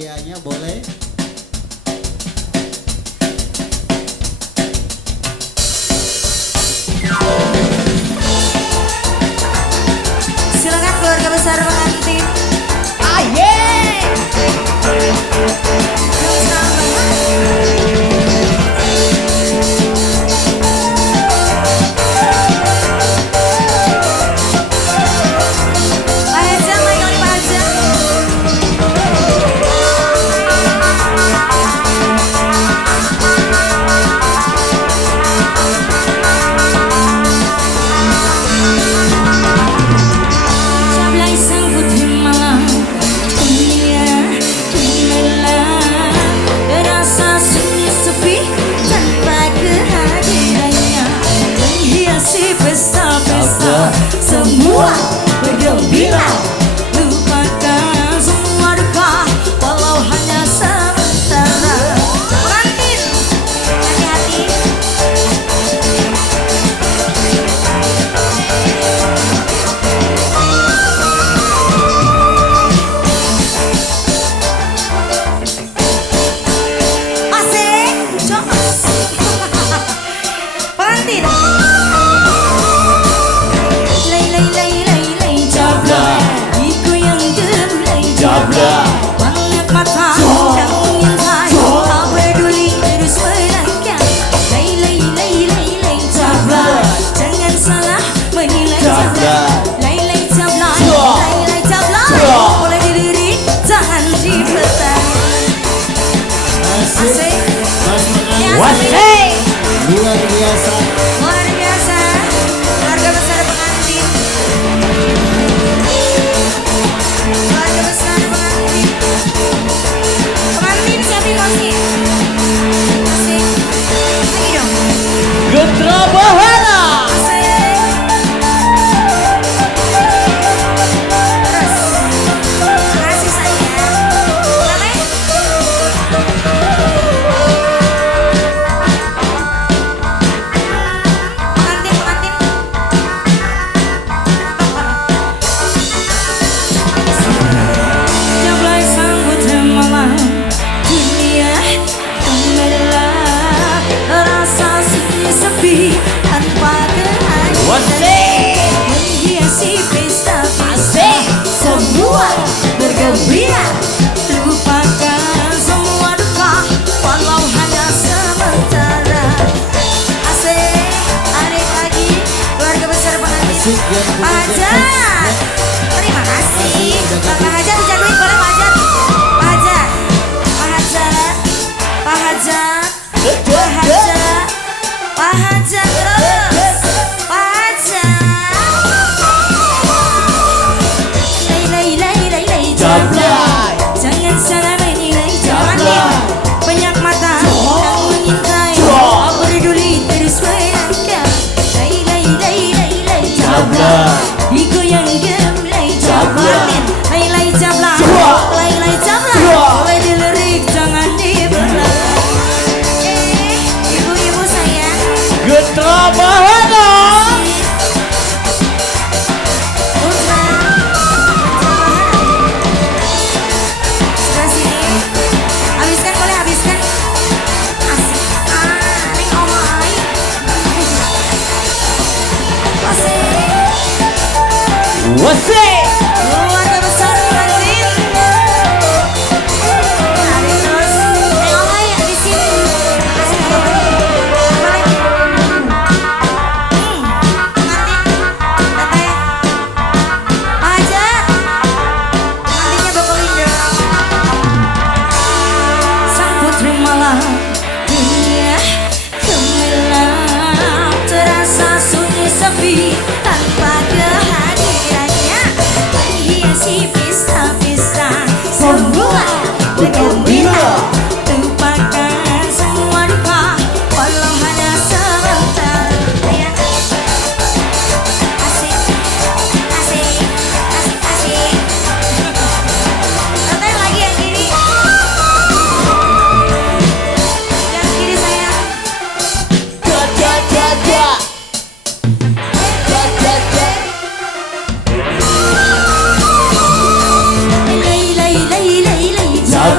hadiahnya boleh. Silakan keluarga besar pengantin. Semua bergembira, lupakan semua duka, walau hanya sementara. Pengantin, hati-hati. Asik, jos. Pengantin. Banyak mata yang mengintai, tak peduli terus menangkan. Lay, tabla, jangan salah menilai tabla. Lay, tabla, boleh dilirik, jangan dipetak. Asik, Luar biasa. luar biasa, keluarga besar pengantin. Keluarga besar pengantin. Pengantin siapin musik. Asik. Lagi dong. Gentra Bahana. Asik. Terus. Makasih sayang. Namanya? Pengantin. Jablay sambut malam dunia gemerlap, rasa sunyi sepi tanpa kehadiran menghiasi pesta semua bergembira, lupakan semua duka walau hanya sementara. Asik, adik lagi keluarga besar pengantin. Asik yang Pak punya Hajat, terima kasih. Pak Hajat dijaduin boleh Pak Hajat. Pak Hajat, Pak Hajat, Pak Hajat, Pak Hajat, Pak Hajat terus, Pak Hajat. Lay, jablay, jangan salah menilai jablay. Banyak mata yang mengintai, tak peduli terus menangkan. Lay, jablay, digoyang gemlay jablay, lay, jablay.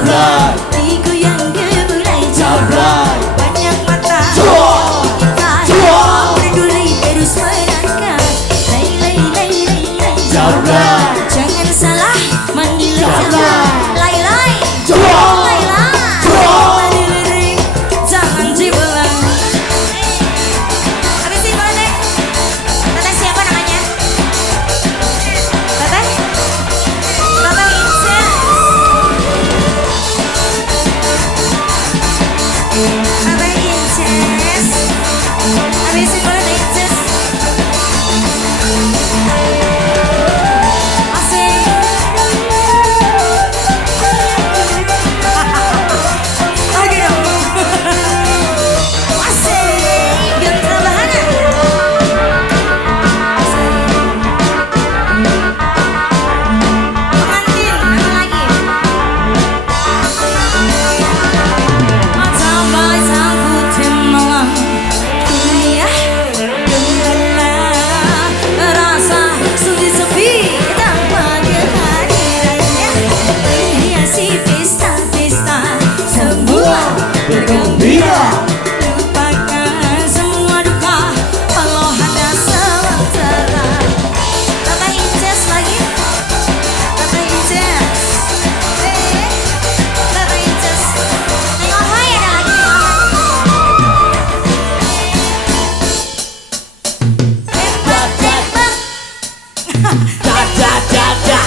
Jabrai. Digoyang gemulai Jabrai. Banyak mata Cuak. kita Cuak. peduli terus menangkap. Lay lay lay lay lay Jabrai. Jangan salah menilai. Jabrai. Lay lay Cuak. lay lay Cuak. Menilai jangan dibelah. Habisin boleh teh. Teteh siapa namanya? Teteh? Teteh Inces. Teteh Inces. Habisin boleh teh Inces. Asik. Lagi dong. Asik. Biar terbahan. Pengantin, apa lagi? Mata bayang putih malam dunia gelap rasa sunyi sepi tanpa kehadirannya hiasi pesta-pesta semua Bergembira. lupakan semua duka walau hanya sementara. Teteh Inces lagi. Teteh Inces. Teteh Inces. Tengok hai ada lagi tembak tembak. Dak dak dak dak.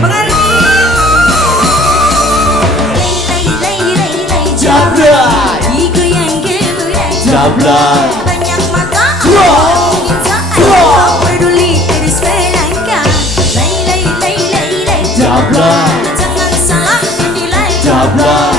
Pengantin. Lay lay lay lay lay Jabrai. digoyang gemulai Jabrai. banyak mata Cuak. ingin Cuak. tak peduli terus melangkah. Lay lay lay lay lay Jabrai. jangan salah menilai. Jabrai.